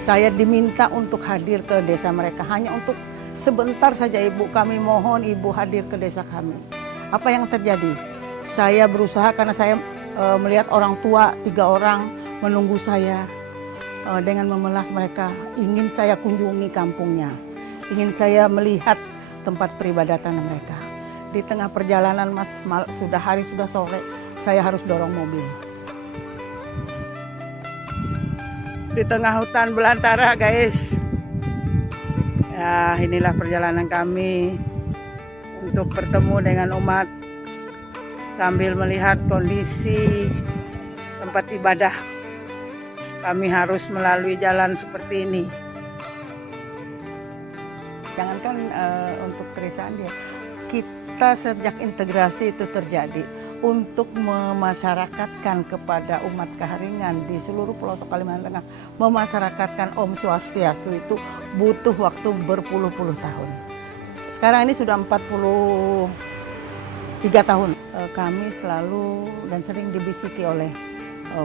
Saya diminta untuk hadir ke desa mereka hanya untuk sebentar saja, Ibu. Kami mohon Ibu hadir ke desa kami. Apa yang terjadi? Saya berusaha karena saya melihat orang tua 3 orang menunggu saya dengan memelas mereka. Ingin saya kunjungi kampungnya, ingin saya melihat tempat peribadatan mereka. Di tengah perjalanan, Mas, sudah sore, saya harus dorong mobil. Di tengah hutan belantara, guys. Ya, inilah perjalanan kami untuk bertemu dengan umat sambil melihat kondisi tempat ibadah. Kami harus melalui jalan seperti ini. Jangankan untuk keresahan dia, kita sejak integrasi itu terjadi untuk memasyarakatkan kepada umat Kaharingan di seluruh pelosok Kalimantan Tengah, memasyarakatkan Om Swastiastu itu butuh waktu berpuluh-puluh tahun. Sekarang ini sudah 43 tahun. Kami selalu dan sering dibisiki oleh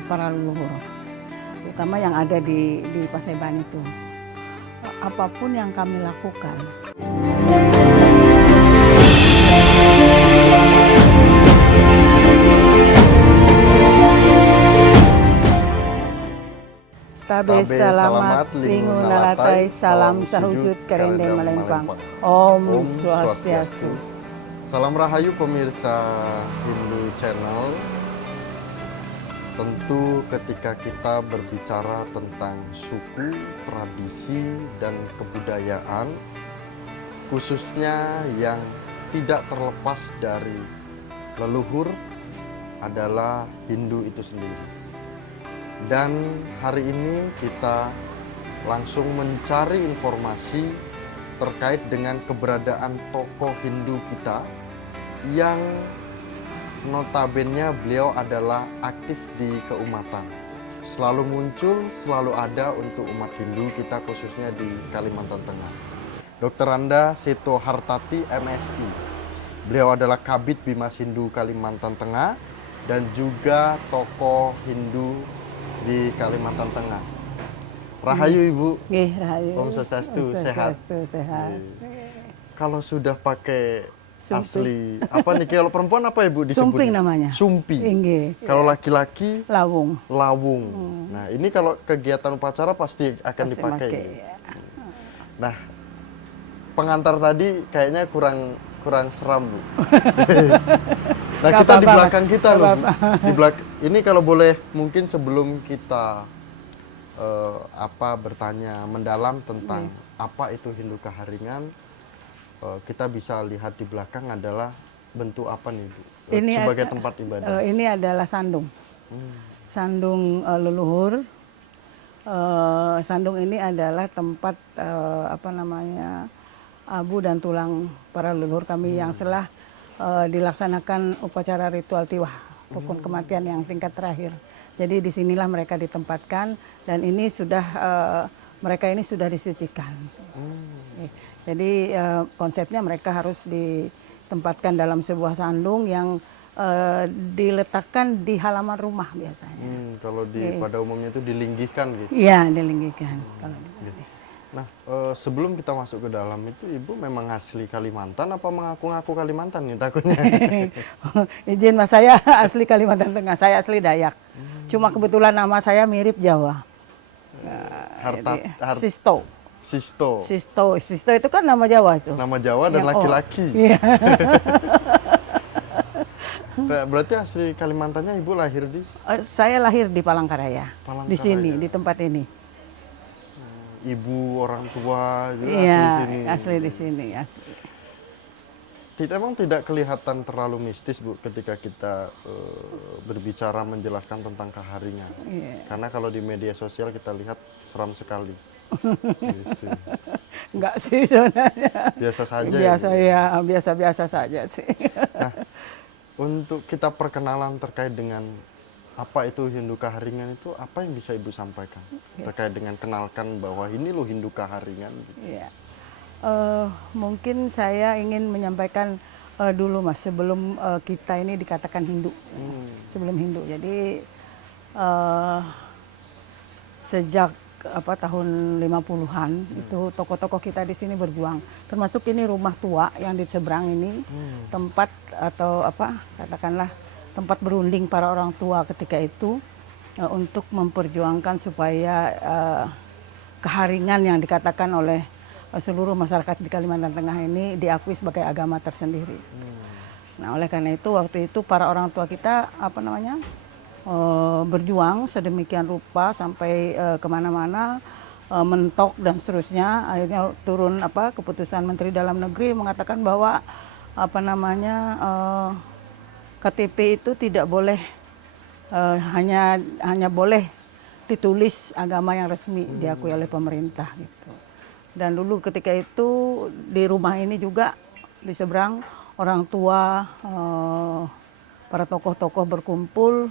para leluhur, terutama yang ada di Paseban itu. Apapun yang kami lakukan, Tabe salamat, lingu nalatai, salam sahujud kerendeng melempang. Om Swastiastu. Salam Rahayu pemirsa Hindu Channel. Tentu ketika kita berbicara tentang suku, tradisi, dan kebudayaan, khususnya yang tidak terlepas dari leluhur adalah Hindu itu sendiri. Dan hari ini kita langsung mencari informasi terkait dengan keberadaan tokoh Hindu kita yang notabene beliau adalah aktif di keumatan. Selalu muncul, selalu ada untuk umat Hindu kita khususnya di Kalimantan Tengah. Dr. Anda Seto Hartati MSI. Beliau adalah Kabid Bimas Hindu Kalimantan Tengah dan juga tokoh Hindu di Kalimantan Tengah. Rahayu Ibu. Rahayu. Om Swastiastu, sehat. Sehat. Kalau sudah pakai asli, apa nih, kalau perempuan apa Ibu disebut? Sumping namanya. Sumpi. Inge. Kalau laki-laki? Lawung. Lawung. Nah, ini kalau kegiatan upacara pasti akan dipakai. Ya. Nah, pengantar tadi kayaknya kurang seram, Bu. Nah, kita di belakang kita loh. Di belakang ini kalau boleh mungkin sebelum kita bertanya mendalam tentang apa itu Hindu Kaharingan, kita bisa lihat di belakang adalah bentuk apa nih, Bu? Ini sebagai tempat ibadah. Ini adalah sandung. Sandung leluhur. Sandung ini adalah tempat abu dan tulang para leluhur kami yang telah dilaksanakan upacara ritual tiwah, rukun kematian yang tingkat terakhir. Jadi disinilah mereka ditempatkan dan ini sudah mereka ini sudah disucikan. Jadi konsepnya mereka harus ditempatkan dalam sebuah sandung yang diletakkan di halaman rumah biasanya. Kalau pada umumnya itu dilinggihkan gitu. Iya, dilinggihkan. Kalau Nah, sebelum kita masuk ke dalam itu, Ibu memang asli Kalimantan apa mengaku-ngaku Kalimantan nih takutnya? Izin Mas, saya asli Kalimantan Tengah, saya asli Dayak. Cuma kebetulan nama saya mirip Jawa. Sisto. Sisto. Sisto itu kan nama Jawa itu. Nama Jawa dan laki-laki. Iya. Berarti asli Kalimantannya Ibu lahir di? Saya lahir di Palangkaraya. Di sini, di tempat ini. Ibu, orang tua juga asli di sini. Asli di sini, asli. Memang tidak kelihatan terlalu mistis, Bu, ketika kita berbicara menjelaskan tentang Kaharingan. Karena kalau di media sosial kita lihat seram sekali. Gitu. Enggak sih sebenarnya. Biasa saja. Biasa-biasa saja sih. Nah, untuk kita perkenalan terkait dengan apa itu Hindu Kaharingan itu, apa yang bisa Ibu sampaikan terkait dengan kenalkan bahwa ini loh Hindu Kaharingan? Gitu. Mungkin saya ingin menyampaikan dulu Mas, sebelum kita ini dikatakan Hindu, sebelum Hindu. Jadi sejak tahun 50-an itu tokoh-tokoh kita di sini berjuang. Termasuk ini rumah tua yang di seberang ini, tempat atau katakanlah tempat berunding para orang tua ketika itu untuk memperjuangkan supaya keharingan yang dikatakan oleh seluruh masyarakat di Kalimantan Tengah ini diakui sebagai agama tersendiri. Nah, oleh karena itu waktu itu para orang tua kita berjuang sedemikian rupa sampai kemana-mana, mentok dan seterusnya. Akhirnya turun keputusan Menteri Dalam Negeri mengatakan bahwa KTP itu tidak boleh hanya boleh ditulis agama yang resmi diakui oleh pemerintah gitu. Dan dulu ketika itu di rumah ini juga di seberang orang tua, para tokoh-tokoh berkumpul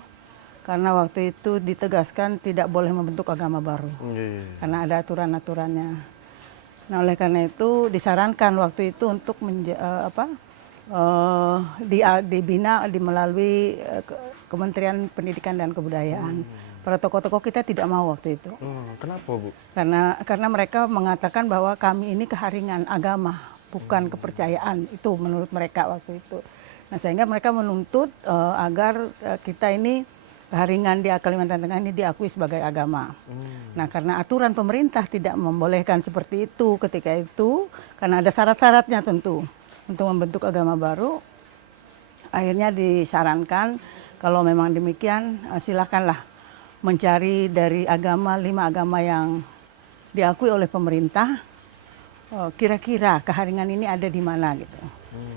karena waktu itu ditegaskan tidak boleh membentuk agama baru karena ada aturan-aturannya. Nah, oleh karena itu disarankan waktu itu untuk dibina melalui Kementerian Pendidikan dan Kebudayaan. Para tokoh-tokoh kita tidak mau waktu itu. Kenapa, Bu? Karena mereka mengatakan bahwa kami ini keharingan agama, bukan kepercayaan. Itu menurut mereka waktu itu. Nah, sehingga mereka menuntut agar kita ini keharingan di Kalimantan Tengah ini diakui sebagai agama. Nah, karena aturan pemerintah tidak membolehkan seperti itu ketika itu, karena ada syarat-syaratnya tentu untuk membentuk agama baru, akhirnya disarankan kalau memang demikian silakanlah mencari dari 5 agama yang diakui oleh pemerintah, kira-kira keharingan ini ada di mana gitu,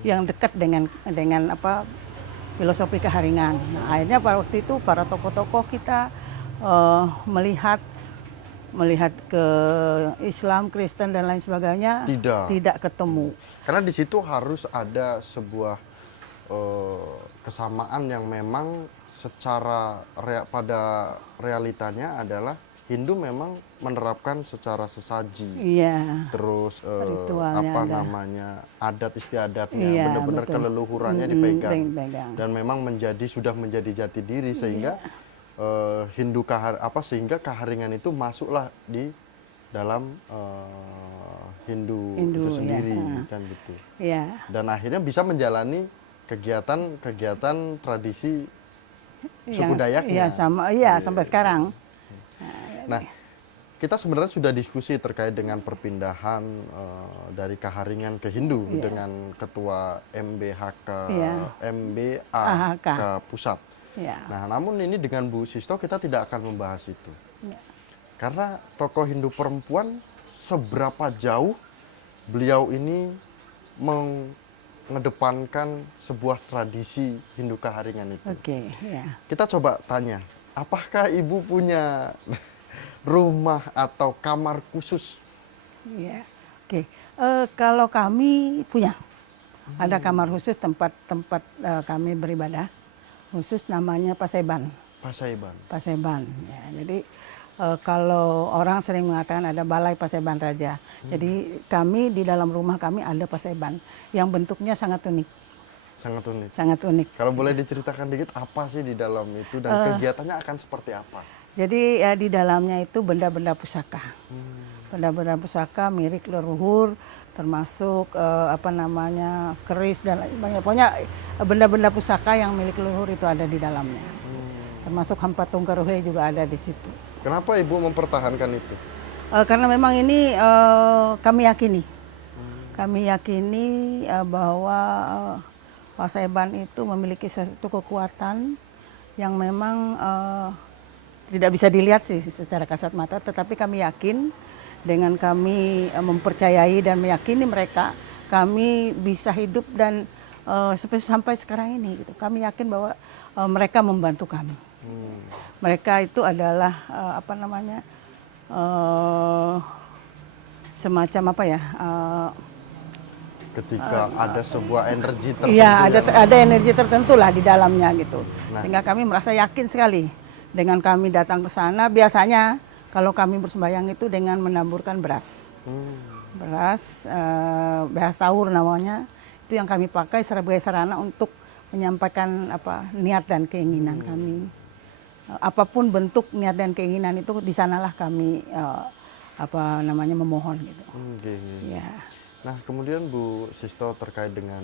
yang dekat dengan filosofi keharingan. Nah, akhirnya pada waktu itu para tokoh-tokoh kita melihat ke Islam, Kristen dan lain sebagainya tidak ketemu. Karena di situ harus ada sebuah kesamaan yang memang secara pada realitanya adalah Hindu memang menerapkan secara sesaji, terus adat istiadatnya, benar-benar keleluhurannya dipegang, dan memang sudah menjadi jati diri sehingga sehingga keharingan itu masuklah di dalam Hindu itu sendiri, kan gitu. Dan akhirnya bisa menjalani kegiatan tradisi suku Dayaknya. Sampai sekarang. Nah, kita sebenarnya sudah diskusi terkait dengan perpindahan dari keharingan ke Hindu dengan ketua MBA ke pusat. Nah, namun ini dengan Bu Sisto kita tidak akan membahas itu. Karena tokoh Hindu perempuan seberapa jauh beliau ini mengedepankan sebuah tradisi Hindu keharingan itu. Kita coba tanya, apakah Ibu punya rumah atau kamar khusus? Kalau kami punya, ada kamar khusus tempat kami beribadah khusus, namanya Paseban. Ya, jadi kalau orang sering mengatakan ada balai Paseban Raja. Jadi kami di dalam rumah kami ada Paseban yang bentuknya sangat unik. Sangat unik. Kalau boleh diceritakan dikit apa sih di dalam itu dan kegiatannya akan seperti apa? Jadi di dalamnya itu benda-benda pusaka. Benda-benda pusaka milik leluhur, termasuk keris dan lain sebagainya. Pokoknya benda-benda pusaka yang milik leluhur itu ada di dalamnya. Termasuk Hampatung Karuhe juga ada di situ. Kenapa Ibu mempertahankan itu? Karena memang ini kami yakini. Kami yakini bahwa Paseban itu memiliki suatu kekuatan yang memang tidak bisa dilihat sih secara kasat mata, tetapi kami yakin dengan kami mempercayai dan meyakini mereka, kami bisa hidup dan sampai sekarang ini gitu. Kami yakin bahwa mereka membantu kami. Mereka itu adalah semacam ketika ada sebuah energi tertentu. Iya, ada energi tertentu lah di dalamnya gitu. Sehingga kami merasa yakin sekali. Dengan kami datang ke sana, biasanya kalau kami bersembahyang itu dengan menamburkan beras. Beras taur namanya, itu yang kami pakai sebagai sarana untuk menyampaikan niat dan keinginan kami. apapun bentuk niat dan keinginan itu di sanalah kami memohon gitu. Oke. Ya. Nah, kemudian Bu Sisto terkait dengan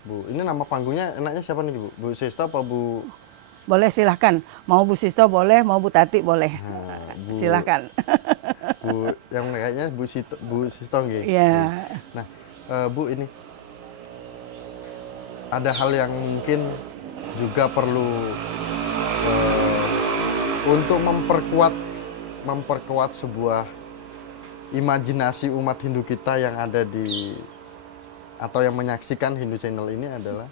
Bu, ini nama panggungnya enaknya siapa nih Bu? Bu Sisto apa Bu? Boleh silahkan, mau Bu Sisto boleh, mau Bu Tati boleh. Nah, Silahkan. Bu yang kayaknya Bu Sisto nggih. Iya. Nah, Bu ini ada hal yang mungkin juga perlu untuk memperkuat sebuah imajinasi umat Hindu kita yang ada di atau yang menyaksikan Hindu Channel ini adalah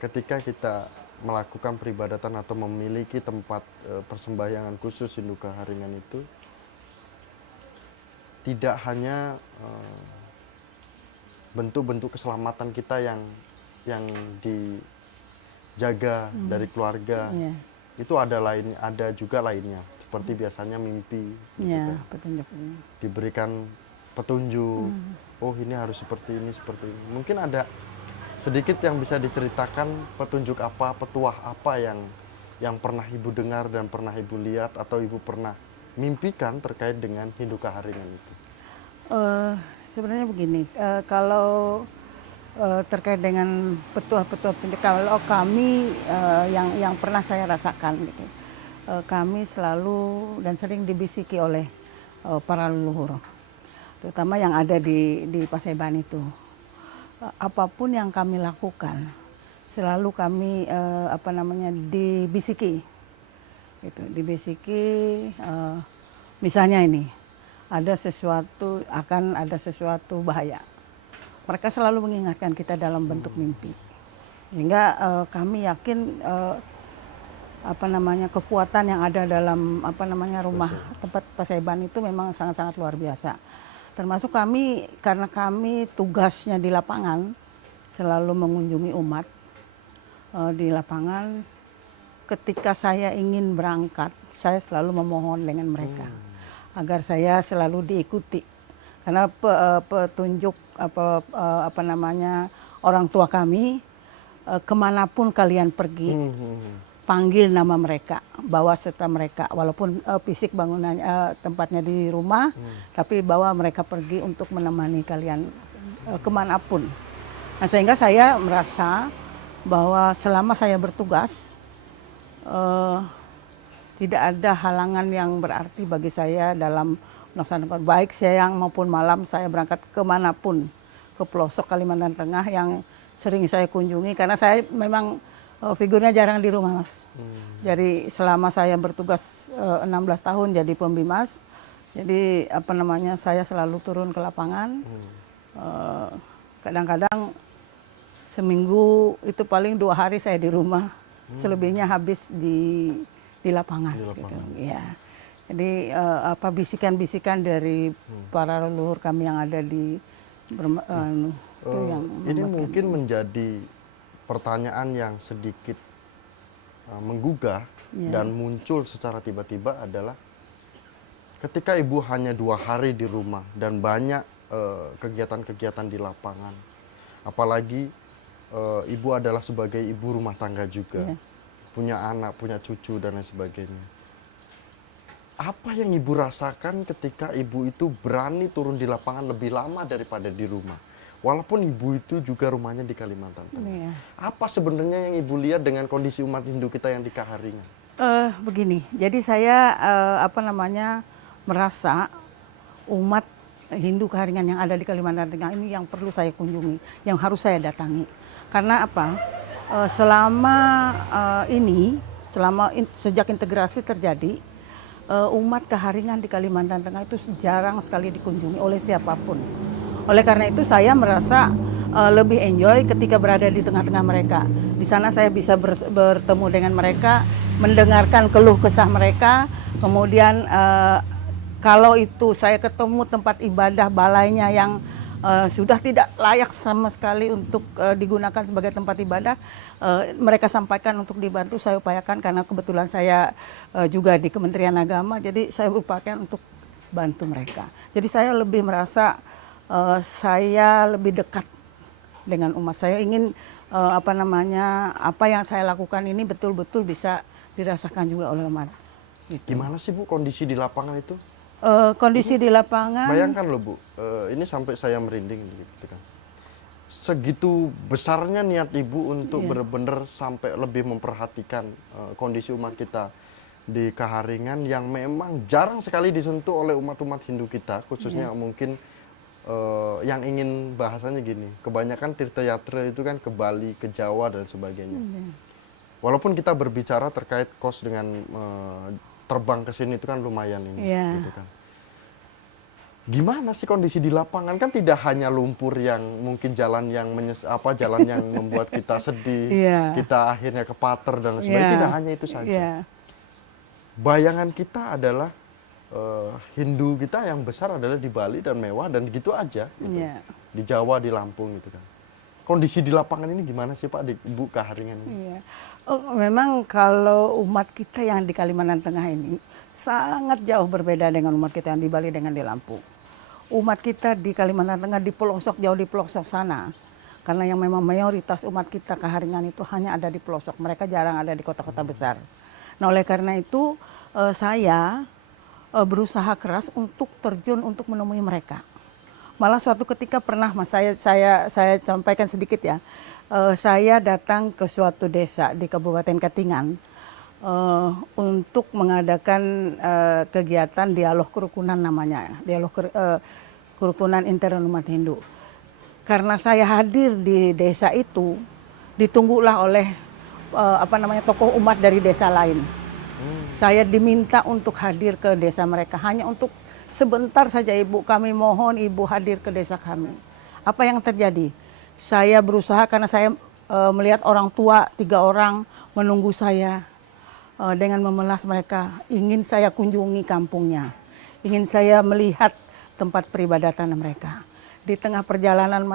ketika kita melakukan peribadatan atau memiliki tempat persembahyangan khusus Hindu Kaharingan itu tidak hanya bentuk-bentuk keselamatan kita yang dijaga dari keluarga, itu ada juga lainnya seperti biasanya mimpi gitu, Petunjuk. diberikan petunjuk, oh ini harus seperti ini. Mungkin ada sedikit yang bisa diceritakan petunjuk apa, petuah apa yang pernah Ibu dengar dan pernah Ibu lihat atau Ibu pernah mimpikan terkait dengan Hindu Kaharingan itu? Sebenarnya begini, kalau terkait dengan petuah-petuah, kalau kami yang pernah saya rasakan gitu, kami selalu dan sering dibisiki oleh para leluhur, terutama yang ada di Paseban itu. Apapun yang kami lakukan, selalu kami dibisiki, gitu, misalnya ini akan ada sesuatu bahaya. Mereka selalu mengingatkan kita dalam bentuk mimpi, sehingga kami yakin kekuatan yang ada dalam rumah tempat Paseban itu memang sangat-sangat luar biasa. Termasuk kami, karena kami tugasnya di lapangan selalu mengunjungi umat di lapangan. Ketika saya ingin berangkat, saya selalu memohon dengan mereka agar saya selalu diikuti, karena petunjuk orang tua kami, kemanapun kalian pergi, panggil nama mereka, bawa serta mereka, walaupun fisik bangunannya tempatnya di rumah, tapi bawa mereka pergi untuk menemani kalian kemanapun. Nah, sehingga saya merasa bahwa selama saya bertugas, tidak ada halangan yang berarti bagi saya dalam melaksanakan, baik siang maupun malam saya berangkat kemanapun, ke pelosok Kalimantan Tengah yang sering saya kunjungi, karena saya memang figurnya jarang di rumah, Mas. Jadi selama saya bertugas 16 tahun jadi pembimas, jadi saya selalu turun ke lapangan. Kadang-kadang seminggu itu paling 2 hari saya di rumah, selebihnya habis di lapangan. Gitu. Ya. Jadi bisikan-bisikan dari para leluhur kami yang ada di itu yang ini mungkin menjadi pertanyaan yang sedikit menggugah dan muncul secara tiba-tiba adalah ketika Ibu hanya 2 hari di rumah dan banyak kegiatan-kegiatan di lapangan, apalagi Ibu adalah sebagai ibu rumah tangga juga, punya anak, punya cucu dan lain sebagainya. Apa yang Ibu rasakan ketika Ibu itu berani turun di lapangan lebih lama daripada di rumah? Walaupun Ibu itu juga rumahnya di Kalimantan Tengah. Apa sebenarnya yang Ibu lihat dengan kondisi umat Hindu kita yang di Kaharingan? Begini, jadi saya merasa umat Hindu Kaharingan yang ada di Kalimantan Tengah ini yang perlu saya kunjungi, yang harus saya datangi. Karena apa? Sejak integrasi terjadi, umat Kaharingan di Kalimantan Tengah itu jarang sekali dikunjungi oleh siapapun. Oleh karena itu saya merasa lebih enjoy ketika berada di tengah-tengah mereka. Di sana saya bisa bertemu dengan mereka, mendengarkan keluh kesah mereka. Kemudian kalau itu saya ketemu tempat ibadah balainya yang sudah tidak layak sama sekali untuk digunakan sebagai tempat ibadah, mereka sampaikan untuk dibantu, saya upayakan, karena kebetulan saya juga di Kementerian Agama, jadi saya upayakan untuk bantu mereka. Jadi saya lebih merasa saya lebih dekat dengan umat. Saya ingin apa yang saya lakukan ini betul-betul bisa dirasakan juga oleh umat. Gitu. Gimana sih Bu kondisi di lapangan itu? Kondisi di lapangan. Bayangkan loh Bu, ini sampai saya merinding gitu kan. Segitu besarnya niat Ibu untuk benar-benar sampai lebih memperhatikan kondisi umat kita di Kaharingan yang memang jarang sekali disentuh oleh umat-umat Hindu kita, khususnya mungkin yang ingin bahasanya gini, kebanyakan Tirta Yatra itu kan ke Bali, ke Jawa dan sebagainya. Walaupun kita berbicara terkait kos dengan terbang ke sini itu kan lumayan ini, gitu kan. Gimana sih kondisi di lapangan? Kan tidak hanya lumpur yang mungkin jalan yang jalan yang membuat kita sedih, kita akhirnya kepater dan sebagainya. Tidak hanya itu saja. Bayangan kita adalah Hindu kita yang besar adalah di Bali dan mewah dan gitu aja, gitu. Di Jawa, di Lampung gitu kan. Kondisi di lapangan ini gimana sih Pak di Ibu Kaharingan ini? Memang kalau umat kita yang di Kalimantan Tengah ini sangat jauh berbeda dengan umat kita yang di Bali dengan di Lampung. Umat kita di Kalimantan Tengah di pelosok, jauh di pelosok sana. Karena yang memang mayoritas umat kita Kaharingan itu hanya ada di pelosok. Mereka jarang ada di kota-kota besar. Nah oleh karena itu saya berusaha keras untuk terjun untuk menemui mereka. Malah suatu ketika pernah saya sampaikan sedikit ya. Saya datang ke suatu desa di Kabupaten Katingan untuk mengadakan kegiatan dialog kerukunan namanya, dialog kerukunan intern umat Hindu. Karena saya hadir di desa itu, ditunggulah oleh tokoh umat dari desa lain. Saya diminta untuk hadir ke desa mereka hanya untuk sebentar saja Ibu, kami mohon Ibu hadir ke desa kami. Apa yang terjadi? Saya berusaha karena saya melihat orang tua 3 orang menunggu saya dengan memelas mereka. Ingin saya kunjungi kampungnya. Ingin saya melihat tempat peribadatan mereka. Di tengah perjalanan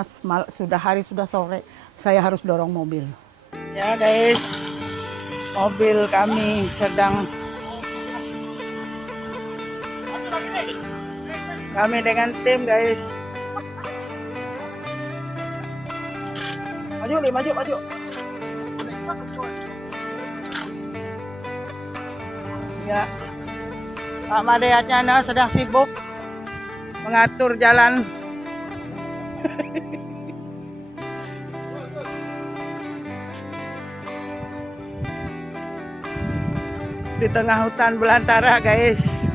sudah sore, saya harus dorong mobil. Ya guys, mobil kami sedang dengan tim guys. Maju. Ya, Pak Made Acana sedang sibuk mengatur jalan. Di tengah hutan belantara guys.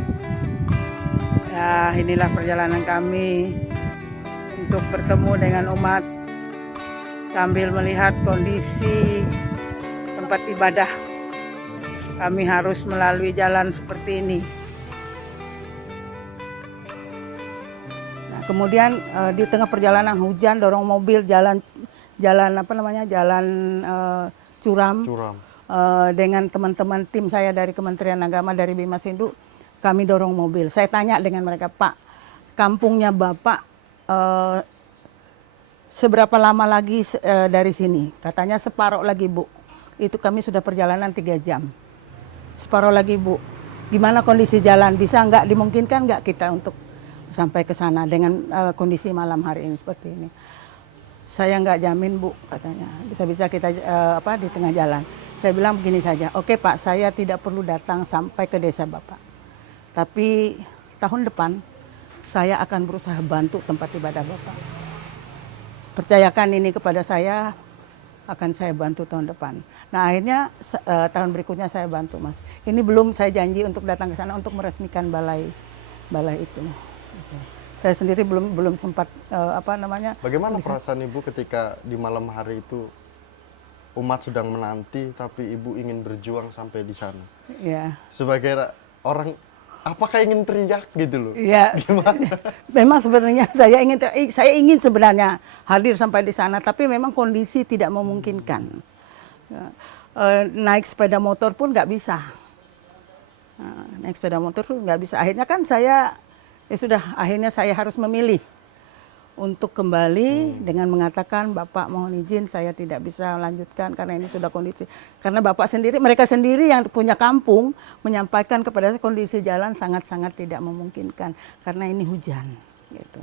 Ya, inilah perjalanan kami untuk bertemu dengan umat sambil melihat kondisi tempat ibadah. Kami harus melalui jalan seperti ini. Nah, kemudian di tengah perjalanan hujan, dorong mobil jalan curam. Dengan teman-teman tim saya dari Kementerian Agama dari Bima Sindu, kami dorong mobil. Saya tanya dengan mereka, Pak, kampungnya Bapak seberapa lama lagi dari sini? Katanya separuh lagi Bu. Itu kami sudah perjalanan 3 jam. Separuh lagi Bu. Gimana kondisi jalan? Bisa nggak, dimungkinkan nggak kita untuk sampai ke sana dengan kondisi malam hari ini seperti ini? Saya nggak jamin Bu, katanya. Bisa-bisa kita di tengah jalan. Saya bilang begini saja, oke Pak, saya tidak perlu datang sampai ke desa Bapak. Tapi tahun depan saya akan berusaha bantu tempat ibadah Bapak. Percayakan ini kepada saya, akan saya bantu tahun depan. Nah akhirnya tahun berikutnya saya bantu Mas. Ini belum saya janji untuk datang ke sana untuk meresmikan balai itu. Saya sendiri belum sempat Bagaimana perasaan Ibu ketika di malam hari itu umat sedang menanti tapi Ibu ingin berjuang sampai di sana? Ya. Sebagai orang, apakah ingin teriak gitu loh? Iya. Gimana? Memang sebenarnya saya ingin sebenarnya hadir sampai di sana, tapi memang kondisi tidak memungkinkan. Naik sepeda motor pun nggak bisa. Akhirnya kan akhirnya saya harus memilih untuk kembali dengan mengatakan, Bapak mohon izin saya tidak bisa melanjutkan karena ini sudah kondisi. Karena mereka sendiri yang punya kampung menyampaikan kepada saya kondisi jalan sangat-sangat tidak memungkinkan karena ini hujan. Gitu.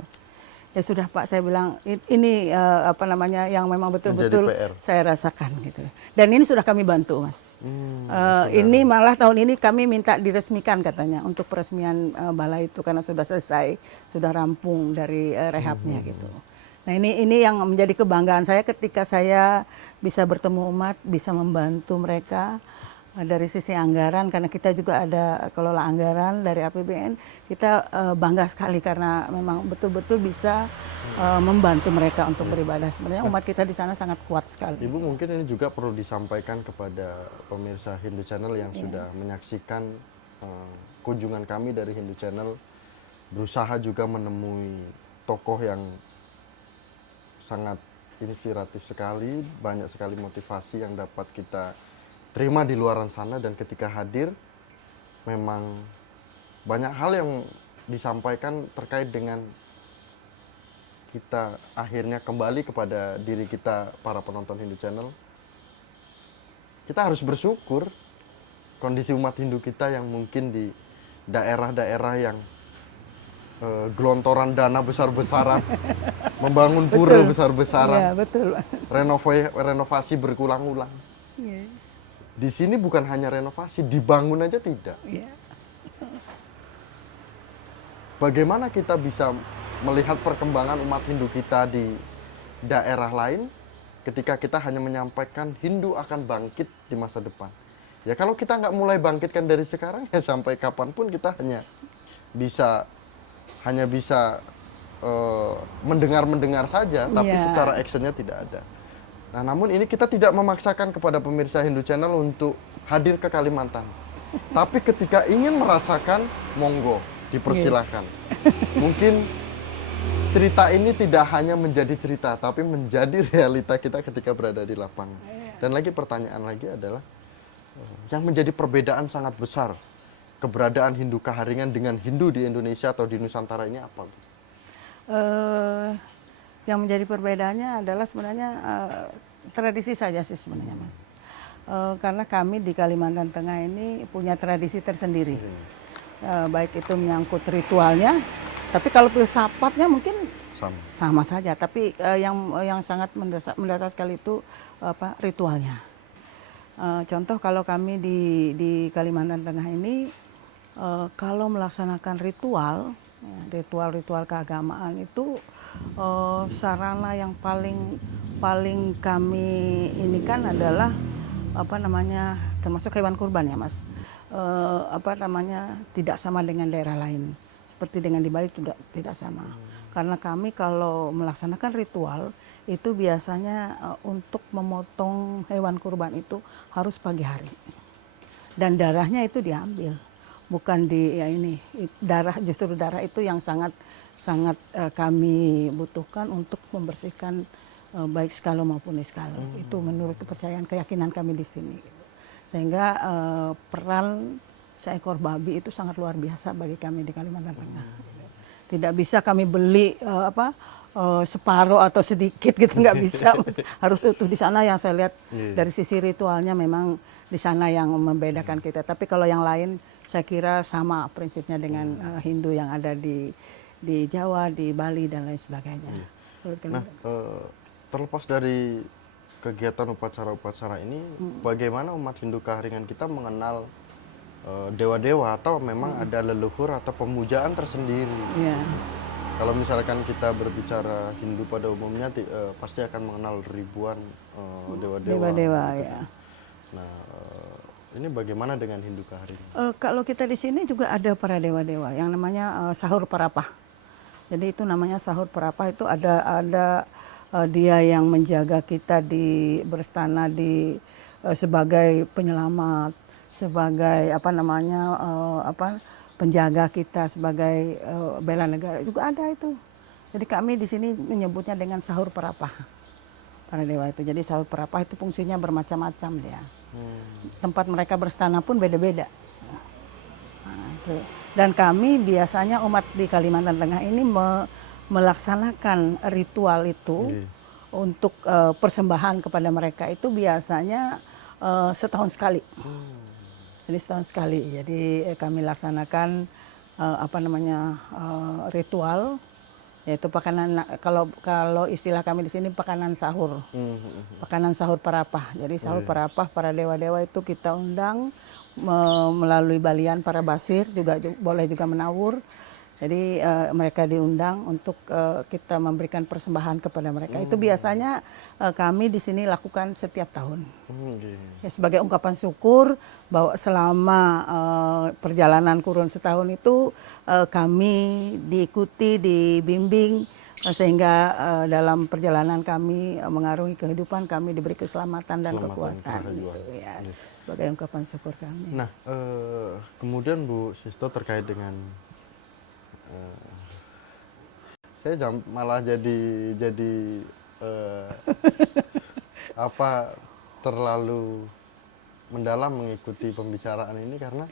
Ya sudah Pak, saya bilang ini apa namanya yang memang betul-betul PR. saya rasakan gitu. Dan ini sudah kami bantu Mas. Istimewa. Ini malah tahun ini kami minta diresmikan katanya untuk peresmian balai itu karena sudah selesai, sudah rampung dari rehabnya gitu. Nah ini yang menjadi kebanggaan saya ketika saya bisa bertemu umat, bisa membantu mereka. Dari sisi anggaran, karena kita juga ada kelola anggaran dari APBN, kita bangga sekali karena memang betul-betul bisa membantu mereka untuk beribadah. Sebenarnya umat kita di sana sangat kuat sekali. Ibu mungkin ini juga perlu disampaikan kepada pemirsa Hindu Channel yang sudah menyaksikan kunjungan kami dari Hindu Channel, berusaha juga menemui tokoh yang sangat inspiratif sekali, banyak sekali motivasi yang dapat kita terima di luaran sana, dan ketika hadir memang banyak hal yang disampaikan terkait dengan kita akhirnya kembali kepada diri kita para penonton Hindu Channel. Kita harus bersyukur kondisi umat Hindu kita yang mungkin di daerah-daerah yang gelontoran dana besar-besaran, membangun pura besar-besaran, Iya, betul. renovasi berulang-ulang. Iya. Di sini bukan hanya renovasi, dibangun aja tidak. Iya. Bagaimana kita bisa melihat perkembangan umat Hindu kita di daerah lain ketika kita hanya menyampaikan Hindu akan bangkit di masa depan? Ya kalau kita nggak mulai bangkitkan dari sekarang, ya sampai kapanpun kita hanya bisa mendengar-mendengar saja, tapi Iya. secara actionnya tidak ada. Nah, namun ini kita tidak memaksakan kepada pemirsa Hindu Channel untuk hadir ke Kalimantan. Tapi ketika ingin merasakan, monggo, dipersilahkan. Mungkin cerita ini tidak hanya menjadi cerita, tapi menjadi realita kita ketika berada di lapangan. Dan lagi pertanyaan lagi adalah, yang menjadi perbedaan sangat besar keberadaan Hindu Kaharingan dengan Hindu di Indonesia atau di Nusantara ini apa? Yang menjadi perbedaannya adalah sebenarnya tradisi saja sih sebenarnya Mas. Karena kami di Kalimantan Tengah ini punya tradisi tersendiri. Baik itu menyangkut ritualnya, tapi kalau filsafatnya mungkin sama saja. Tapi yang sangat mendasar sekali itu ritualnya. Contoh kalau kami di Kalimantan Tengah ini, kalau melaksanakan ritual keagamaan itu sarana yang paling kami ini kan adalah termasuk hewan kurban ya Mas. Tidak sama dengan daerah lain. Seperti dengan di Bali tidak sama. Karena kami kalau melaksanakan ritual itu biasanya untuk memotong hewan kurban itu harus pagi hari. Dan darahnya itu diambil. Bukan justru darah itu yang sangat kami butuhkan untuk membersihkan baik skalo maupun niskalo. Itu menurut kepercayaan keyakinan kami di sini. Sehingga peran seekor babi itu sangat luar biasa bagi kami di Kalimantan Tengah. Tidak bisa kami beli separuh atau sedikit gitu, nggak bisa. Harus utuh di sana. Yang saya lihat dari sisi ritualnya memang di sana yang membedakan kita. Tapi kalau yang lain saya kira sama prinsipnya dengan Hindu yang ada di Jawa, di Bali dan lain sebagainya. Nah, terlepas dari kegiatan upacara-upacara ini, bagaimana umat Hindu Kaharingan kita mengenal dewa-dewa atau memang ada leluhur atau pemujaan tersendiri? Iya. Kalau misalkan kita berbicara Hindu pada umumnya pasti akan mengenal ribuan dewa-dewa. Dewa-dewa ya. Nah, ini bagaimana dengan Hindu Kaharingan? Kalau kita di sini juga ada para dewa-dewa yang namanya Sahur Parapah. Jadi itu namanya Sahur Parapah, itu ada dia yang menjaga kita berstana sebagai penyelamat, sebagai penjaga kita, sebagai bela negara juga ada itu. Jadi kami di sini menyebutnya dengan Sahur Parapah, para dewa itu. Jadi Sahur Parapah itu fungsinya bermacam-macam dia. Tempat mereka berstana pun beda-beda. Nah, itu. Dan kami biasanya umat di Kalimantan Tengah ini melaksanakan ritual itu untuk persembahan kepada mereka itu biasanya setahun sekali. Jadi setahun sekali. Jadi kami laksanakan ritual yaitu pakanan, kalau istilah kami di sini pakanan sahur. Pakanan sahur parapah. Jadi sahur parapah para dewa-dewa itu kita undang melalui balian para basir, juga boleh juga menawur. Jadi mereka diundang untuk kita memberikan persembahan kepada mereka. Itu biasanya kami di sini lakukan setiap tahun. Ya, sebagai ungkapan syukur bahwa selama perjalanan kurun setahun itu kami diikuti, dibimbing, sehingga dalam perjalanan kami mengarungi kehidupan kami diberi keselamatan dan kekuatan. Gitu, ya. Sebagai ungkapan syukur kami. Nah, kemudian Bu Sisto terkait dengan saya malah jadi apa terlalu mendalam mengikuti pembicaraan ini, karena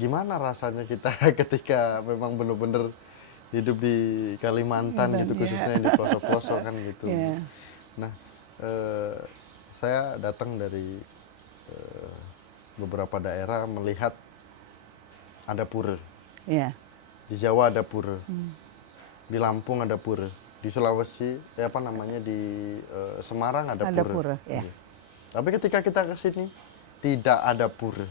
gimana rasanya kita ketika memang benar-benar hidup di Kalimantan gitu, khususnya di pelosok-pelosok kan gitu. Nah, saya datang dari beberapa daerah melihat ada pura. Di Jawa ada pura, di Lampung ada pura, di Sulawesi di Semarang ada pura. Tapi ketika kita ke sini tidak ada pura.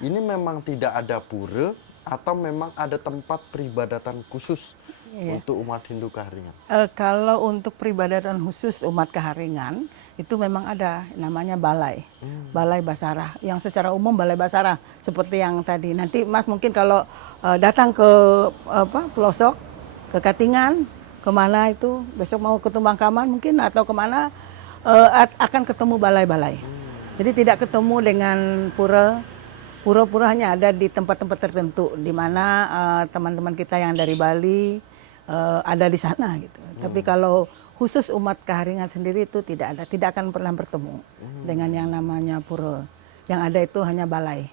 Ini memang tidak ada pura atau memang ada tempat peribadatan khusus untuk umat Hindu Kaharingan? Kalau untuk peribadatan khusus umat Kaharingan itu memang ada, namanya balai, balai basarah. Yang secara umum balai basarah seperti yang tadi. Nanti Mas mungkin kalau datang ke pelosok, ke Katingan, kemana itu besok mau ke Tumbangkaman mungkin atau kemana akan ketemu balai-balai. Jadi tidak ketemu dengan pura. Pura-pura hanya ada di tempat-tempat tertentu di mana teman-teman kita yang dari Bali ada di sana gitu. Tapi kalau khusus umat Kaharingan sendiri itu tidak ada, tidak akan pernah bertemu dengan yang namanya pura. Yang ada itu hanya balai.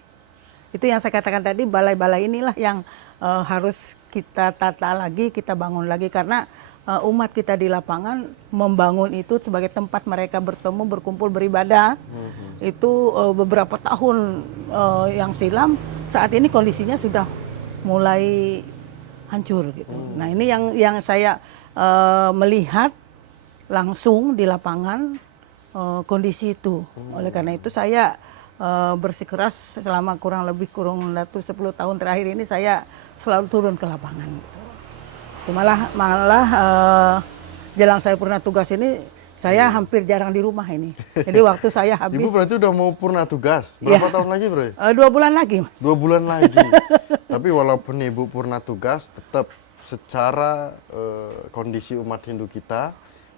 Itu yang saya katakan tadi, balai-balai inilah yang harus kita tata lagi, kita bangun lagi, karena umat kita di lapangan membangun itu sebagai tempat mereka bertemu, berkumpul, beribadah. Itu beberapa tahun yang silam, saat ini kondisinya sudah mulai hancur gitu. Nah, ini yang saya melihat langsung di lapangan kondisi itu. Oleh karena itu saya bersikeras selama kurang 10 tahun terakhir ini saya selalu turun ke lapangan gitu. Malah jelang saya purna tugas ini saya hampir jarang di rumah ini. Jadi waktu saya habis. Ibu berarti udah mau purna tugas? Berapa tahun lagi, Bro? 2 bulan lagi, Mas. 2 bulan lagi. Tapi walaupun Ibu purna tugas, tetap secara kondisi umat Hindu kita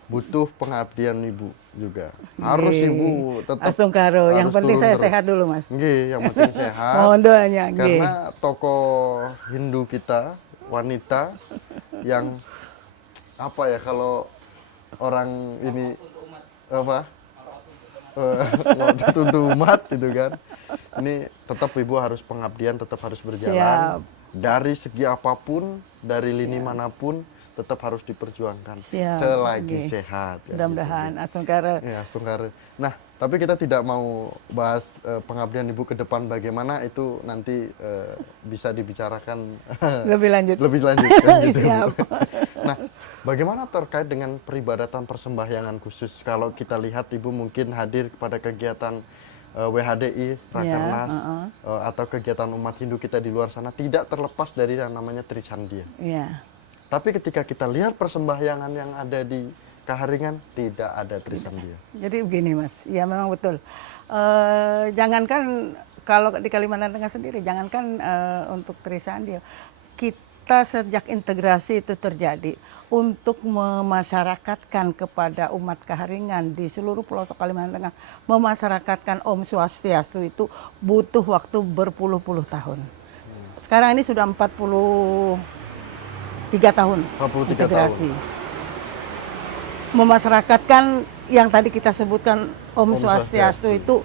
butuh pengabdian Ibu juga. Harus Ibu tetap Asungkaro. Yang penting saya sehat dulu, Mas. Nggih, yang penting sehat. Mohon doanya, karena tokoh Hindu kita, wanita yang apa ya, kalau orang ini apa untuk umat gitu kan, ini tetap Ibu harus pengabdian, tetap harus berjalan. Dari segi apapun, dari lini manapun tetap harus diperjuangkan selagi sehat. Mudah-mudahan ya, Astungkara. Ya, Astungkara. Nah, tapi kita tidak mau bahas pengabdian Ibu ke depan, bagaimana itu nanti bisa dibicarakan lebih lanjut. Lebih lanjut kan gitu. Nah, bagaimana terkait dengan peribadatan persembahyangan khusus? Kalau kita lihat Ibu mungkin hadir kepada kegiatan WHDI, Rakernas, atau kegiatan umat Hindu kita di luar sana, tidak terlepas dari yang namanya Trisandia. Tapi ketika kita lihat persembahyangan yang ada di Kaharingan, tidak ada Trisandia. Jadi begini, Mas, ya memang betul. Jangankan kalau di Kalimantan Tengah sendiri, jangankan untuk Trisandia, kita sejak integrasi itu terjadi untuk memasyarakatkan kepada umat Kaharingan di seluruh pelosok Kalimantan Tengah, memasyarakatkan Om Swastiastu itu butuh waktu berpuluh-puluh tahun. Sekarang ini sudah 43 tahun 43 integrasi. tahun. Memasyarakatkan yang tadi kita sebutkan Om Swastiastu itu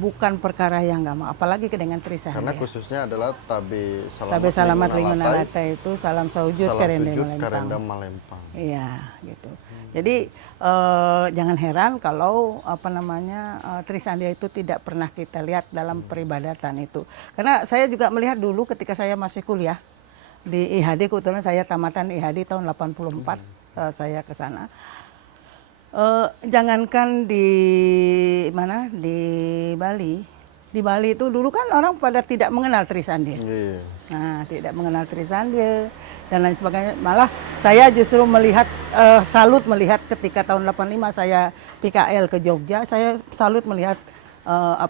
bukan perkara yang gampang, apalagi dengan Trisandia. Karena khususnya adalah Tabe Salamat Ringunalata itu salam saujud Karendam Malempang. Iya, gitu. Jadi jangan heran kalau Trisandia itu tidak pernah kita lihat dalam peribadatan itu. Karena saya juga melihat dulu ketika saya masih kuliah, di IHD, kebetulan saya tamatan IHD tahun 84, saya ke sana. Jangankan di mana, di Bali itu dulu kan orang pada tidak mengenal Trisandya. Iya. Nah, tidak mengenal Trisandya dan lain sebagainya. Malah saya justru melihat, salut melihat ketika tahun 85 saya PKL ke Jogja, saya salut melihat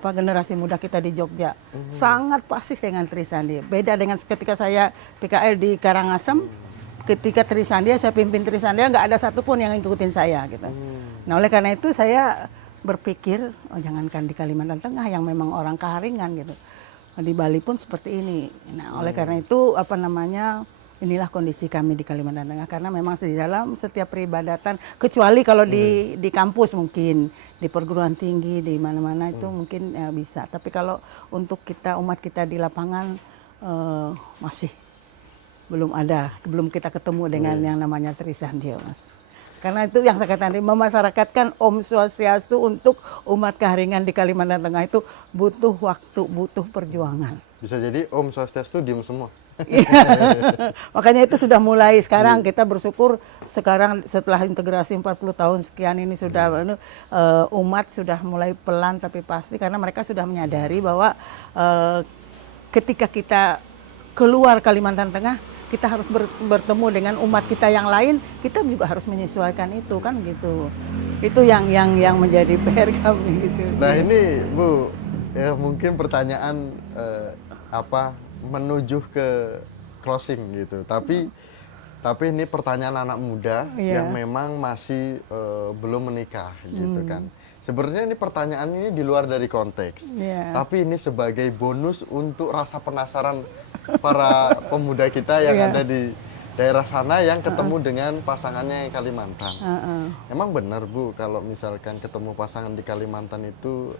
generasi muda kita di Jogja. Sangat pasif dengan Trisandya. Beda dengan ketika saya PKL di Karangasem, ketika Trisandya, saya pimpin Trisandya, nggak ada satupun yang ngikutin saya gitu. Nah, oleh karena itu saya berpikir, jangankan di Kalimantan Tengah yang memang orang keharingan gitu, di Bali pun seperti ini. Nah, oleh karena itu inilah kondisi kami di Kalimantan Tengah, karena memang di dalam setiap peribadatan, kecuali kalau di kampus mungkin, di perguruan tinggi, di mana-mana itu mungkin bisa. Tapi kalau untuk kita, umat kita di lapangan, masih belum kita ketemu dengan yang namanya Trisandya, Mas. Karena itu yang saya katakan tadi, memasyarakatkan Om Swastiastu untuk umat keharingan di Kalimantan Tengah itu butuh waktu, butuh perjuangan. Bisa jadi Om Swastiastu diem semua. Makanya itu sudah mulai sekarang, kita bersyukur sekarang setelah integrasi 40 tahun sekian ini sudah umat sudah mulai pelan tapi pasti, karena mereka sudah menyadari bahwa ketika kita keluar Kalimantan Tengah, kita harus bertemu dengan umat kita yang lain, kita juga harus menyesuaikan itu kan gitu. Itu yang menjadi PR kami gitu. Nah ini Bu, ya mungkin pertanyaan menuju ke closing gitu. Tapi ini pertanyaan anak muda yang memang masih belum menikah gitu kan. Sebenarnya ini pertanyaan ini di luar dari konteks, tapi ini sebagai bonus untuk rasa penasaran para pemuda kita yang ada di daerah sana yang ketemu dengan pasangannya yang Kalimantan. Emang benar Bu, kalau misalkan ketemu pasangan di Kalimantan itu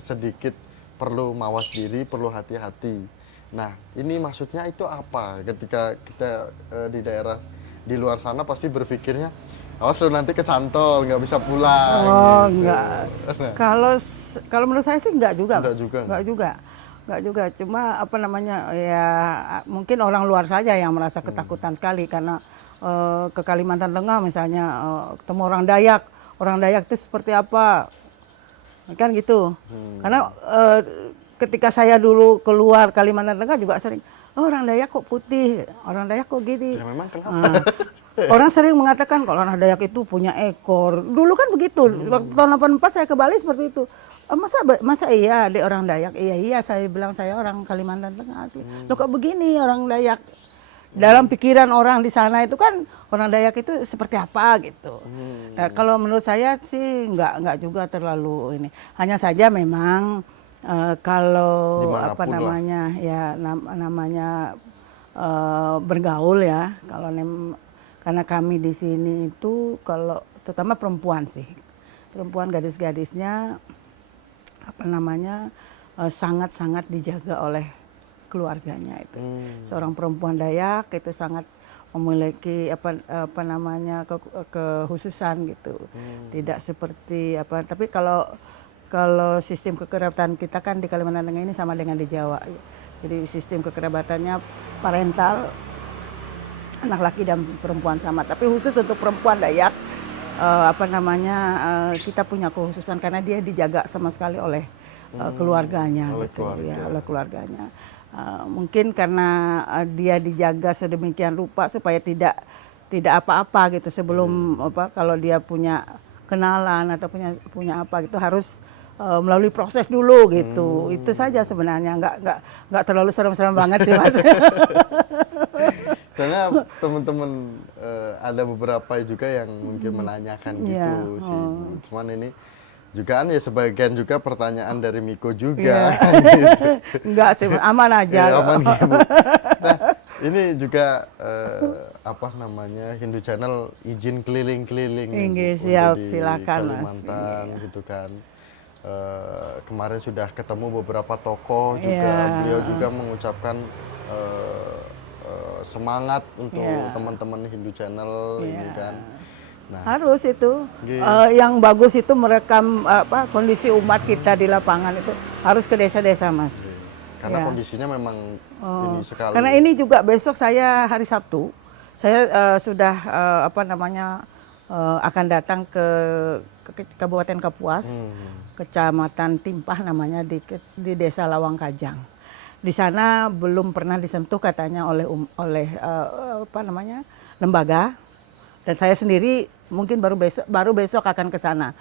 sedikit perlu mawas diri, perlu hati-hati. Nah, ini maksudnya itu apa? Ketika kita di daerah di luar sana pasti berpikirnya, awas lu nanti kecantol, nggak bisa pulang. Oh, gitu. enggak. Kalau menurut saya sih enggak juga. Enggak juga. Cuma ya mungkin orang luar saja yang merasa ketakutan sekali karena ke Kalimantan Tengah misalnya ketemu orang Dayak. Orang Dayak itu seperti apa? Kan gitu. Karena ketika saya dulu keluar Kalimantan Tengah juga sering, orang Dayak kok putih, orang Dayak kok gini. Ya memang kenapa? Orang sering mengatakan kalau orang Dayak itu punya ekor. Dulu kan begitu. Waktu tahun 84 saya ke Bali seperti itu. Masa iya adik orang Dayak? Iya, saya bilang saya orang Kalimantan Tengah asli. Loh kok begini orang Dayak? Dalam pikiran orang di sana itu kan orang Dayak itu seperti apa gitu. Nah, kalau menurut saya sih enggak juga terlalu ini. Hanya saja memang kalau namanya bergaul ya, kalau karena kami di sini itu kalau terutama perempuan sih, perempuan gadis-gadisnya sangat-sangat dijaga oleh keluarganya itu. Seorang perempuan Dayak itu sangat memiliki kehususan gitu. Tidak seperti tapi kalau sistem kekerabatan kita kan di Kalimantan Tengah ini sama dengan di Jawa. Jadi sistem kekerabatannya parental, anak laki dan perempuan sama. Tapi khusus untuk perempuan Dayak, kita punya kekhususan karena dia dijaga sama sekali oleh keluarganya, oleh keluarganya. Mungkin karena dia dijaga sedemikian rupa supaya tidak apa-apa gitu sebelum kalau dia punya kenalan atau punya apa gitu harus melalui proses dulu gitu. Itu saja sebenarnya, nggak terlalu serem-serem banget sih Mas. Soalnya teman-teman ada beberapa juga yang mungkin menanyakan gitu sih. Cuman ini juga kan ya sebagian juga pertanyaan dari Miko juga. Gitu. Enggak sih, aman aja. Aman ya, Bu. Nah, ini juga Hindu Channel izin keliling-keliling siap, di silakan Kalimantan Mas. Gitu kan. Kemarin sudah ketemu beberapa tokoh juga, beliau juga mengucapkan semangat untuk teman-teman Hindu Channel ini kan. Nah, harus itu yang bagus itu merekam kondisi umat kita di lapangan itu harus ke desa-desa Mas. karena Ya. kondisinya memang Oh, ini sekali. karena ini juga besok saya hari Sabtu, saya sudah akan datang ke Kabupaten Kapuas, Kecamatan Timpah namanya di Desa Lawang Kajang. Di sana belum pernah disentuh katanya oleh lembaga, dan saya sendiri mungkin baru besok akan ke sana.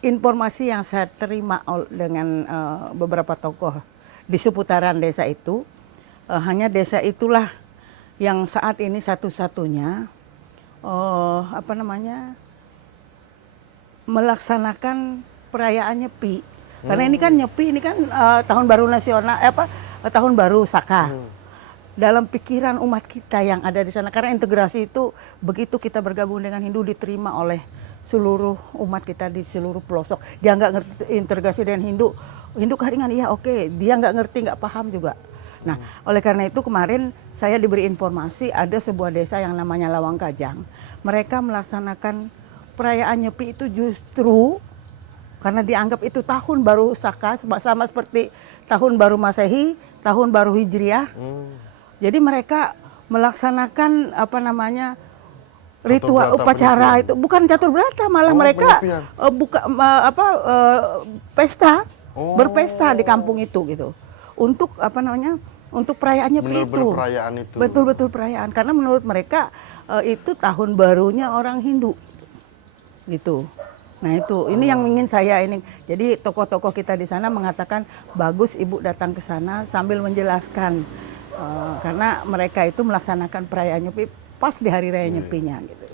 Informasi yang saya terima dengan beberapa tokoh di seputaran desa itu, hanya desa itulah yang saat ini satu-satunya melaksanakan perayaan Nyepi. Karena ini kan Nyepi ini kan tahun baru nasional, tahun baru Saka. Dalam pikiran umat kita yang ada di sana, karena integrasi itu begitu kita bergabung dengan Hindu diterima oleh seluruh umat kita di seluruh pelosok. Dia nggak ngerti integrasi dengan Hindu Kaharingan, iya oke. Dia nggak ngerti, nggak paham juga. Nah, oleh karena itu kemarin saya diberi informasi ada sebuah desa yang namanya Lawang Kajang. Mereka melaksanakan perayaan Nyepi itu justru karena dianggap itu tahun baru Saka, sama seperti tahun baru Masehi, tahun baru Hijriah. Jadi mereka melaksanakan ritual upacara itu bukan catur berata, malah mereka pesta, berpesta di kampung itu gitu. Untuk untuk perayaan Nyepi itu. Perayaan itu. Betul-betul perayaan, karena menurut mereka itu tahun barunya orang Hindu. Gitu. Nah itu, ini yang ingin saya ini. Jadi tokoh-tokoh kita di sana mengatakan bagus Ibu datang ke sana sambil menjelaskan karena mereka itu melaksanakan perayaan Nyepi pas di hari raya Nyepinya gitu.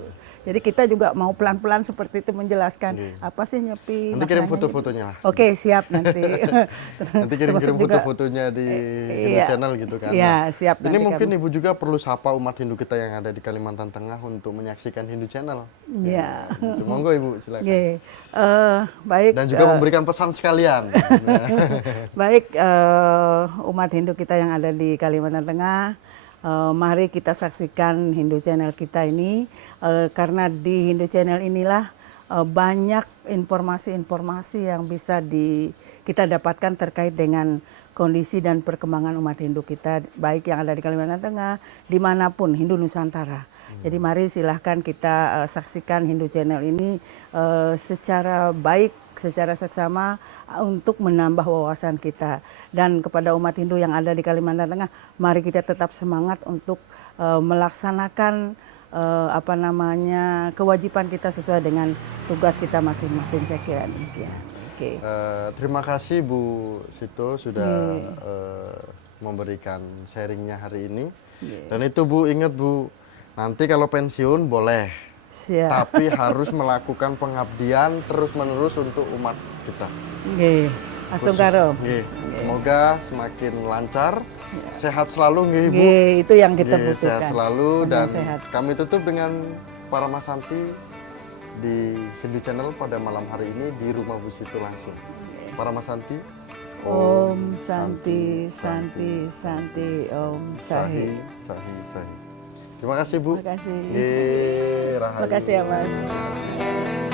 Jadi kita juga mau pelan-pelan seperti itu menjelaskan apa sih Nyepi. Nanti kirim foto-fotonya lah. Oke, siap nanti. Nanti kirim foto-fotonya di Hindu Channel gitu kan. Iya, siap. Ini mungkin Ibu juga perlu sapa umat Hindu kita yang ada di Kalimantan Tengah untuk menyaksikan Hindu Channel. Iya. Gitu. Monggo Ibu, silakan. Baik. Dan juga memberikan pesan sekalian. Baik, umat Hindu kita yang ada di Kalimantan Tengah, mari kita saksikan Hindu Channel kita ini, karena di Hindu Channel inilah banyak informasi-informasi yang bisa kita dapatkan terkait dengan kondisi dan perkembangan umat Hindu kita, baik yang ada di Kalimantan Tengah, dimanapun Hindu Nusantara. Jadi mari silahkan kita saksikan Hindu Channel ini secara baik, secara seksama untuk menambah wawasan kita. Dan kepada umat Hindu yang ada di Kalimantan Tengah, mari kita tetap semangat untuk melaksanakan kewajiban kita sesuai dengan tugas kita masing-masing, saya kira demikian. Oke. Terima kasih Bu Sito sudah memberikan sharingnya hari ini. Dan itu Bu, ingat Bu, nanti kalau pensiun boleh, tapi harus melakukan pengabdian terus-menerus untuk umat kita. Semoga semakin lancar, sehat selalu nggih Ibu. Itu yang kita butuhkan. Sehat selalu, dan kami tutup dengan para Mas Santi di Hindu Channel pada malam hari ini di rumah Bu Sito langsung. Para Mas Santi. Om Santi, Santi, Santi, Om Sahi. Terima kasih Bu. Terima kasih. Rahayu. Terima kasih ya Mas.